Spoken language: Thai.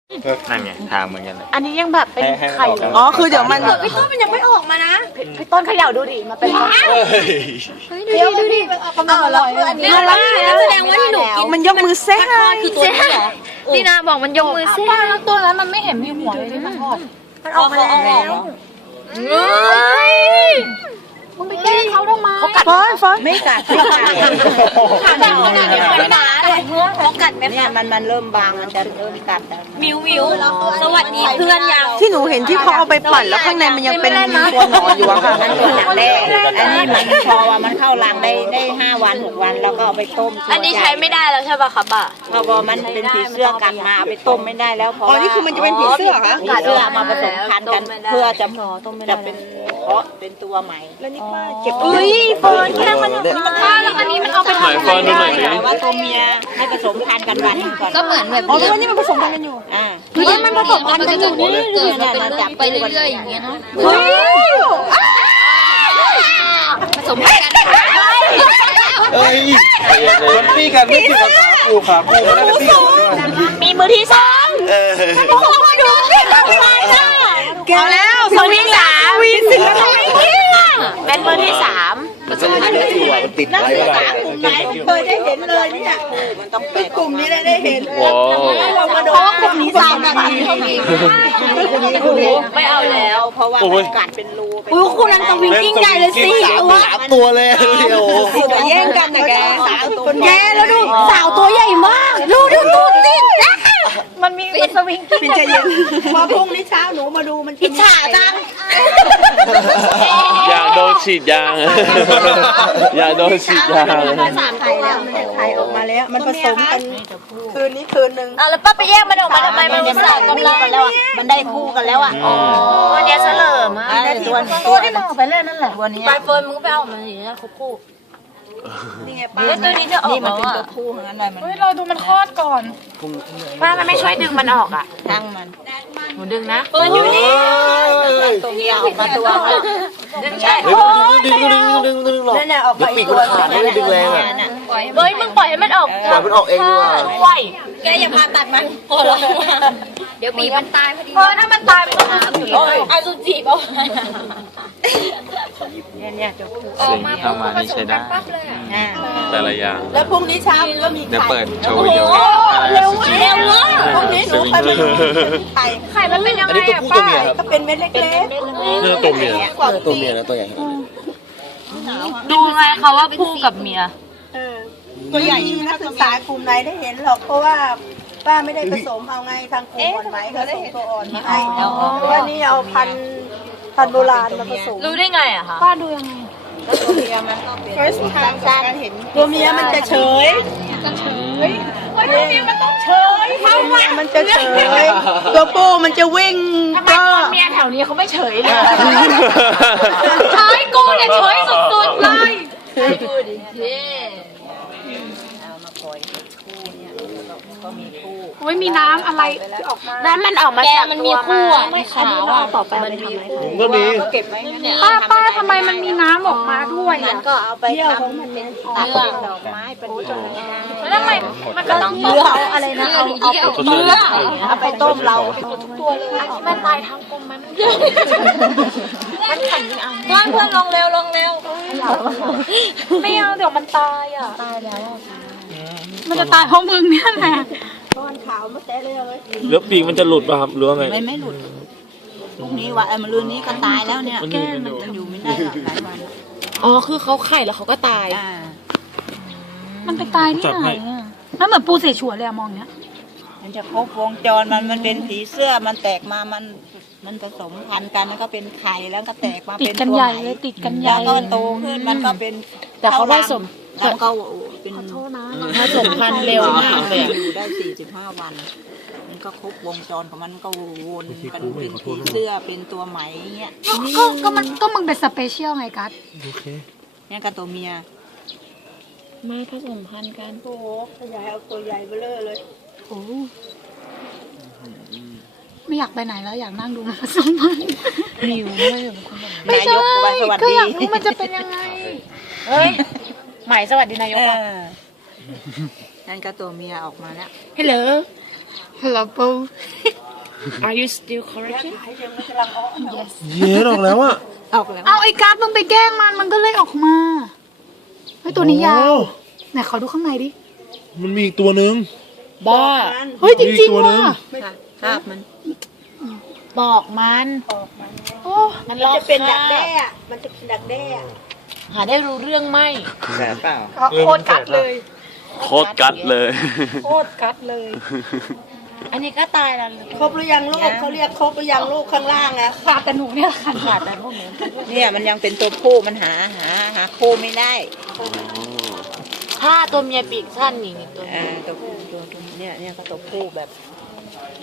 นั่นไงทางเหมือนกันเลยอันนี้ยังแบบเป็นไข่อ๋อคือเดี๋ยวมันพี่ต้นมันยังไม่ออกมานะพี่ต้นเขย่าดูดิมาเป็นดูดิกำลังอร่อยอันนี้แสดงว่าที่หนูกินมันยกมือเซ่คือตัวนี้เหรอนี่นะบอกมันยกมือเส้นแล้วตัวนั้นมันไม่เห็นมีหัวเลยที่มันทอดมันออกมาแล้วมึงไปแกล้งเขาทำไมเขากัดฟอนไม่กัดไม่กัดขาดขนาดนี้เลยนะเขากัดไหมเนี่ยมันเริ่มบางมันจะเริ่มกัดแล้วมิวสวัสดีเพื่อนยังที่หนูเห็นที่เขาเอาไปปั่นแล้วข้างในมันยังเป็นตัวหนอนอยู่อะค่ะนั่นคืออย่างแรกอันนี้มันพอว่ามันเข้ารังได้5 วัน 6 วันแล้วก็เอาไปต้มอันนี้ใช้ไม่ได้แล้วใช่ป่ะครับอ่ะพอมันเป็นผีเสื้อกัดมาเอาไปต้มไม่ได้แล้วเพราะว่านี่คือมันจะเป็นผีเสื้อคะผีเสื้อมาผสมพันธุ์กันเพื่อจะเป็นเพาะเป็นตัวใหม่แล้วนี่ป้าเก็บอุ้ยเฟิร์นแค่มันป้าแล้วอันนี้มันเอาไปทำอะไรแต่ว่าตัวเมียให้ผสมพันธุ์กันวันนึงก่อนก็เหมือนแบบอ๋อตัวนี้มันผสมพันธุ์กันอยู่คือมันผสมพันธุ์กันอยู่นี่เกิดมาเป็นรุ่นไปเรื่อยๆอย่างเงี้ยเนาะผสมกันเอ้ยมันปีกันไม่ถึงกับขาปูขาปูไม่ได้ปีกันด้วยมีมือที่สองดูสิทำไรน่ะแกแล้วมือที่สามเป็นมือที่สามมันจะไม่ได้ตัวมันติดไว้เวลาเคยได้เห็นเลยเนี่ยมันต้องเป็นกลุ่มนี้ได้เห็นว้าวเพราะว่ากลุ่มนี้3 นาทีไม่เอาแล้วเพราะว่ามันกัดเป็นรูอุ้ยคุณนันตวิงกิ้งใหญ่เลยสิตัวตัวเลยโอ้โหตัวแย่งกันนะแกแกแล้วดูสาวตัวใหญ่มากดูสิมันมีสวิงกิ้งปินใจเย็นพอพรุ่งนี้เช้าหนูมาดูมันอิจฉาจังอย่าโดนฉีดยาง อย่าโดนฉีดยางสามไข่แล้วมันไข่ออกมาแล้วมันผสมกันคืนนี้คืนนึงแล้วป้าไปแยกมันออกมาทำไมมันอุตส่าห์กำลังแล้วอ่ะมันได้คู่กันแล้วอ่ะวันนี้เฉลิมอ่ะตัวที่มันออกไปเล่นนั่นแหละตัวนี้ไปเฟิร์นมึงก็ไปเอามันอย่างเงี้ยคุกคู่นี่ไงป้าแล้วตัวนี้จะออกนี่มันแล้วเป็นอ่ะตัวคู่ของนั้นเลยมันเราดูมันคลอดก่อนป้ามันไม่ช่วยดึงมันออกอ่ะทั้งมันหนูดึงนะเฟิร์นอยู่นี่ตัวเมียออกมาตัวดึงใช่ดึงหรอกนั่นน่ะออกไปปีกมันขาดไม่ได้ดึงแรงอ่ะเฮ้ยมึงปล่อยให้มันออกแต่มันออกเองดีกว่าช่วยแกอย่าพาตัดมันเดี๋ยวปีมันตายพอดีเพราะถ้ามันตายมันก็จะสุดเลยเอาสุดจีบเอาเนี่ยสิ่งที่เข้ามานี่ใช้ได้ แต่ละอย่างแล้วพรุ่งนี้เช้าก็มีเดี๋ยวไข่เปิดโชว์วิดีโอเร็วมากพรุ่งนี้หนูไปมาดูไข่ไข่มันเป็นยังอันไงนี้ตัวอ่ะผู้ตัวป้าเมียครับก็เป็นเม็ดเล็กตัวเมียตัวเมียนะตัวใหญ่ดูไงเขาว่าคู่กับเมียตัวใหญ่นักศึกษากลุ่มไหนได้เห็นหรอกเพราะว่าป้าไม่ได้ผสมเอาไงทางกลุ่มอ่อนไหมเขาส่งตัวอ่อนมาให้ว่านี่เอาพันโบราณมาผสมรู้ได้ไงอะคะป้าดูยังไงตัวเมียมันก็เป็นทางการเห็นตัวเมียมันจะเฉยว่าตัวเมียมันต้องเฉยทำไมมันจะเฉยตัวปูมันจะวิ่งก็เมียแถวนี้เขาไม่เฉยเลยเฉยกูเนี่ยเฉยสุดๆเลยดูดิเท่โอ้ยมีน้ำอะไรออกมานั้นมันออกมาจากมันมีคู่อ่ะขาวอ่ะต่อไปมันมีคู่ผมก็มีเก็บไว้เนี่ยป้าทำไมมันมีน้ำออกมาด้วยนั้อ่ะนก็เอาไปทำมันเป็นตัดเป็นดอกไม้เป็นต้นแล้วทำไมมันก็ต้องเนื้ออะไรนะเอาเนื้อเอาไปต้มเราตัวเลยมันตายทั้งกลมมันมันแข็งอ่ะเพื่อนเพื่อนลงเร็วลงเร็วไม่เอาเดี๋ยวมันตายอ่ะมันจะตายเพราะมึงเนี่ยแหละก้อนขาวมาแตะเลยแล้วปีกมันจะหลุดป่ะครับหรือว่าไงไม่หลุดพรุ่งนี้วันมะรืนนี้ก็ตายแล้วเนี่ยแก้มันอยู่ไม่ได้หรอกหลายวันอ๋อคือเขาไข่แล้วเขาก็ตายมันไปตายที่ไหนอ่ะแล้วเหมือนปูเสฉวนเลยอะมองเนี้ยมันจะครบวงจรมันเป็นผีเสื้อมันแตกมามันผสมพันธุ์กันแล้วก็เป็นไข่แล้วก็แตกมาติดเป็นกันตัวใหญ่ใหม่เลยติดกันใหแล้ญ่วก็โตขึ้นมันก็เป็นแต่เขาได้สมแล้วก็เป็นโทษนะผสมพันธุ์เร็วมากเลยอยู่ได้45 วัน มันก็ครบวงจรของมันก็วนกันเป็นผีเสื้อเป็นตัวไหมเงี้ยก็มึงเป็นสเปเชียลไงกัสเนี่ยกับตัวเมียไม่ผสมพันธุ์กันโอ้โหขยายเอาตัวใหญ่เบ้อเลยเลยโอ้ไม่อยากไปไหนแล้วอยากนั่งดูมันผสมพันธุ์มิวไม่ถึงคนแบบไม่ใช่นายกสวัสก็ดีอยากรู้มันจะเป็นยังไงเฮ้ยหมายสวัสดีนายกนั่นก็ตัวเมียออกมาแล้วฮัลโหลฮัลโหลปู Are you still correction เย้ออกแล้วอะเอาไอ้การ์ดมึงไปแกล้งมันก็เลยออกมาเฮ้ยตัวนี้ยาวไหนขอดูข้างในดิมันมีอีกตัวหนึ่งบ้าเฮ้ยจริงมีตัวๆหนึ่ว่ะงภาพมันบอกมันโอ้มันลอกจะเป็นดักคราแด้บอะมันจะเป็นดักแด้อะหาได้รู้เรื่องไหมแสบเปล่าโคตรกัดเลยโคตรกัดเลยโคตรกัดเลยอันนี้ก็ตายแล้วครบหรือยังลูกเขาเรียกครบหรือยังลูกข้างล่างอะขาดแต่หนูเนี่ยขาดขาดแต่พวกนี้เนี่ยมันยังเป็นตัวผู้มันหาคู่ไม่ได้ถ้าตัวเมียปีกสั้นนี่ตัวตัวผู้ตัวเนี่ยก็ตัวผู้แบบ